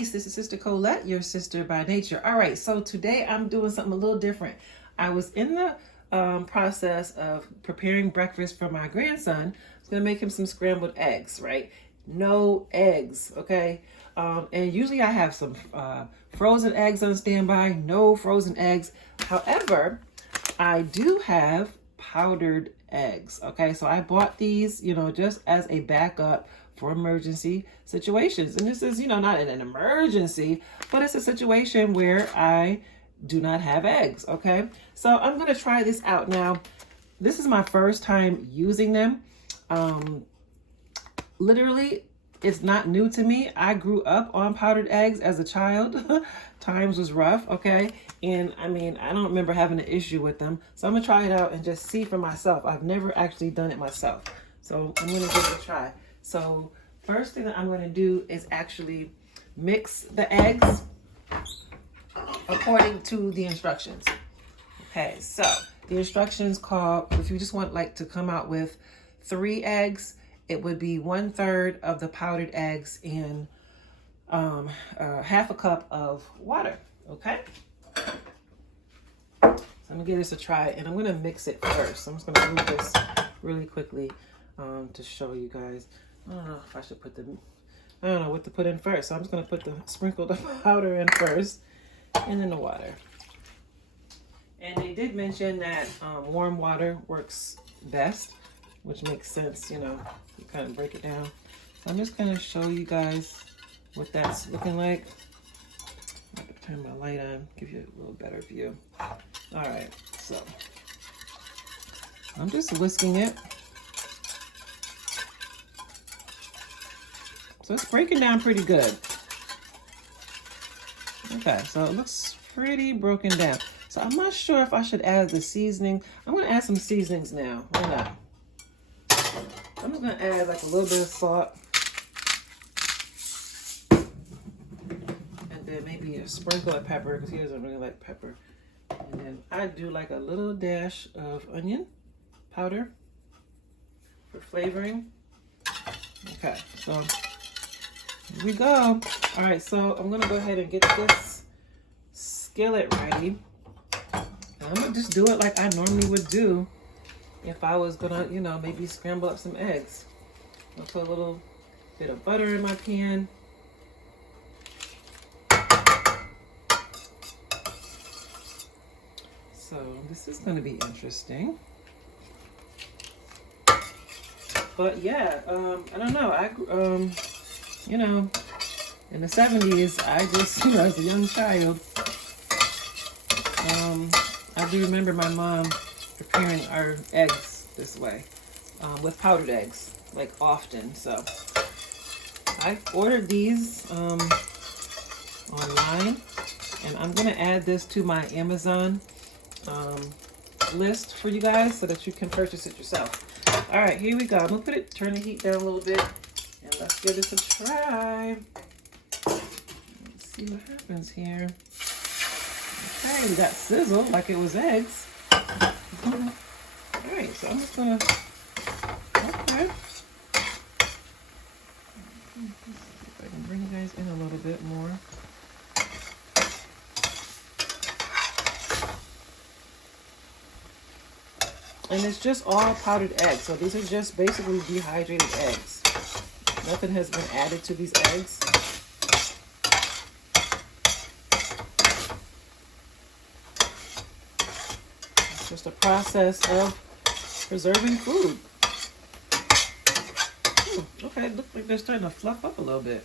peace. This is Sister Colette, your sister by nature. All right, so today I'm doing something a little different. I was in the process of preparing breakfast for my grandson. I was going to make him some scrambled eggs, right? No eggs, okay? And usually I have some frozen eggs on standby, no frozen eggs. However, I do have powdered eggs, okay? So I bought these, just as a backup for emergency situations. And this is, not an emergency, but it's a situation where I do not have eggs, okay? So I'm gonna try this out. Now, this is my first time using them. Literally, it's not new to me. I grew up on powdered eggs as a child. Times was rough, okay? And I don't remember having an issue with them. So I'm gonna try it out and just see for myself. I've never actually done it myself. So I'm gonna give it a try. So first thing that I'm gonna do is actually mix the eggs according to the instructions. Okay, so the instructions call, if you just want to come out with 3 eggs, it would be 1/3 of the powdered eggs in half a cup of water, okay? So I'm gonna give this a try, and I'm gonna mix it first. So I'm just gonna move this really quickly to show you guys. I don't know if I should I don't know what to put in first. So I'm just gonna sprinkle the powder in first, and then the water. And they did mention that warm water works best, which makes sense, you kind of break it down. So I'm just gonna show you guys what that's looking like. I'm gonna turn my light on, give you a little better view. All right, so I'm just whisking it. So it's breaking down pretty good. Okay, so it looks pretty broken down. So I'm not sure if I should add the seasoning. I'm gonna add some seasonings now. Why not? I'm just gonna add a little bit of salt. And then maybe a sprinkle of pepper, because he doesn't really like pepper. And then I do a little dash of onion powder for flavoring. Okay, so here we go. All right, so I'm gonna go ahead and get this skillet ready. And I'm gonna just do it like I normally would do if I was gonna, maybe scramble up some eggs. I'll put a little bit of butter in my pan. So this is gonna be interesting. But yeah, I don't know. In the 70s, I just, as a young child, I do remember my mom preparing our eggs this way, with powdered eggs, often. So I ordered these online, and I'm gonna add this to my Amazon list for you guys so that you can purchase it yourself. All right, here we go. I'm gonna turn the heat down a little bit, and let's give this a try. Let's see what happens here. Okay, we got sizzle like it was eggs. All right, so I'm just gonna, okay. If I can bring you guys in a little bit more. And it's just all powdered eggs. So these are just basically dehydrated eggs. Nothing has been added to these eggs. It's just a process of preserving food. Okay, it looks like they're starting to fluff up a little bit.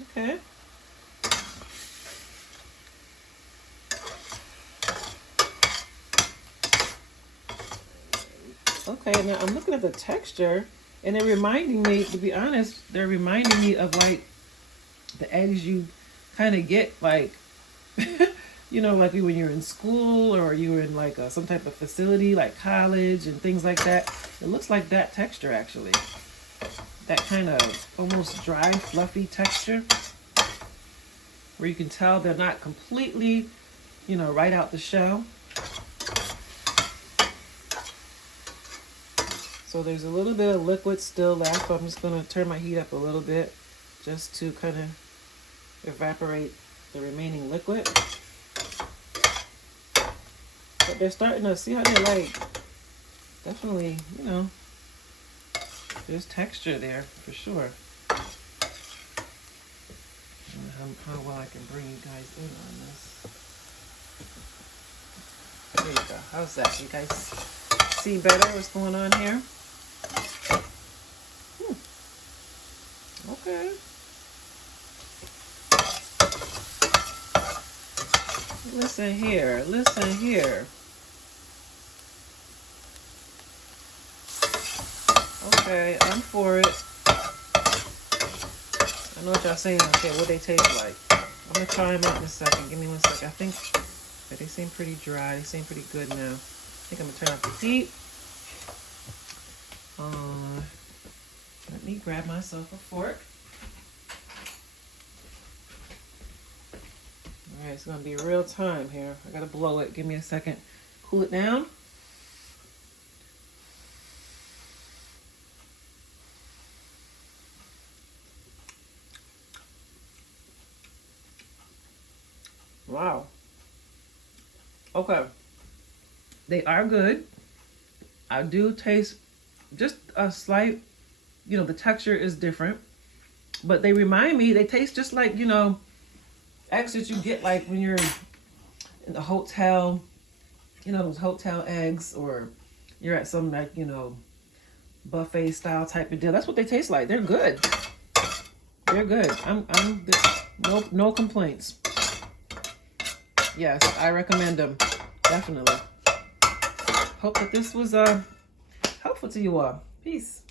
Okay. Okay, now I'm looking at the texture, and they're reminding me, to be honest, they're reminding me of the eggs you kind of get when you're in school, or you were in some type of facility like college and things like that. It looks like that texture, actually. That kind of almost dry, fluffy texture, where you can tell they're not completely, right out the shell. So So there's a little bit of liquid still left. So I'm just gonna turn my heat up a little bit just to kind of evaporate the remaining liquid. But they're starting to see how they're like, definitely, you know, there's texture there for sure. How well I can bring you guys in on this. There you go. How's that? You guys see better what's going on here? Okay. Listen here. Listen here. Okay, I'm for it. I know what y'all saying. Okay, what they taste like. I'm gonna try them out in a second. Give me 1 second. I think they seem pretty dry. They seem pretty good now. I think I'm gonna turn off the heat. Let me grab myself a fork. All right, it's gonna be real time here. I gotta blow it. Give me a second. Cool it down. Wow. Okay. They are good. I do taste just a slight, you know, the texture is different. But they remind me, they taste just like, you know, eggs that you get like when you're in the hotel, you know, those hotel eggs, or you're at some, like, you know, buffet style type of deal. That's what they taste like. They're good. They're good. No complaints. Yes, I recommend them. Definitely. Hope that this was helpful to you all. Peace.